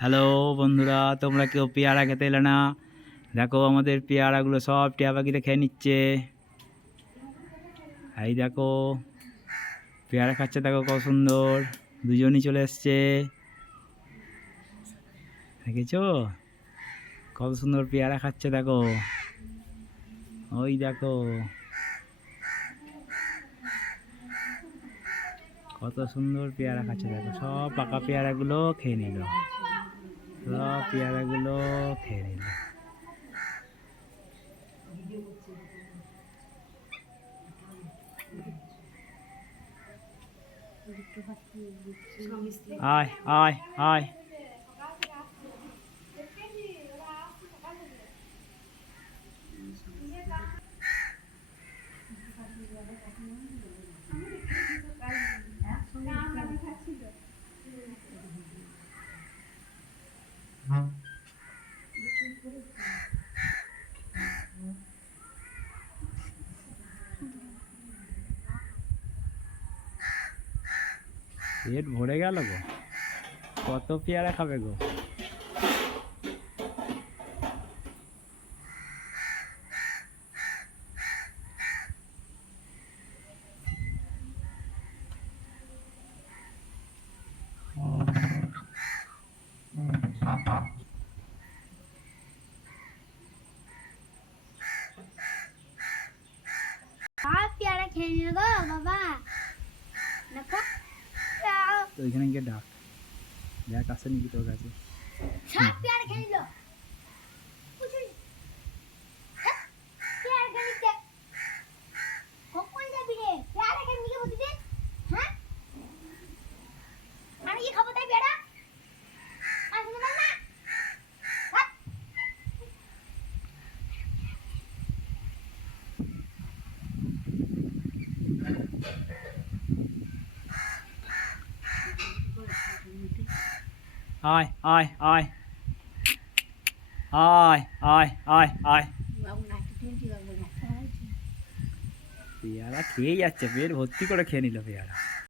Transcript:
Hello বন্ধুরা, তোমরা কেউ পেয়ারা খেতে এলে না? দেখো আমাদের পেয়ারাগুলো সব টিয়া পাখিতে খেয়ে নিচ্ছে। এই দেখো পেয়ারা খাচ্ছে, দেখো কত সুন্দর। দুজনই চলে এসছে, দেখেছো কত সুন্দর পেয়ারা খাচ্ছে। দেখো ওই দেখো কত সুন্দর পেয়ারা খাচ্ছে। দেখো সব পাকা পেয়ারাগুলো খেয়ে নিল, সব পেয়ারাগুলো খেয়ে নিল। আয় আয় আয়, পেট ভরে গেল গো, কত পেয়ারা খাবে গো। পেয়ারা খেয়ে নিল গো বাবা। দেখো তো ওইখানে গিয়ে ডাক, দেখ আসে নাকি তোর কাছে। সব পেয়ারা খেয়ে নিল। পেয়ারা খেয়ে নিচ্ছে। কখন যাবি রে? পেয়ারা খেয়ে নিকে বলছিস? হ্যাঁ, আমি কি খাবো তাই পেয়ারা? আসলে বল না। আয় আয় আয় আয় আয় আয় আয়, পেয়ারা খেয়ে যাচ্ছে, পেট ভর্তি করে খেয়ে নিল পেয়ারা।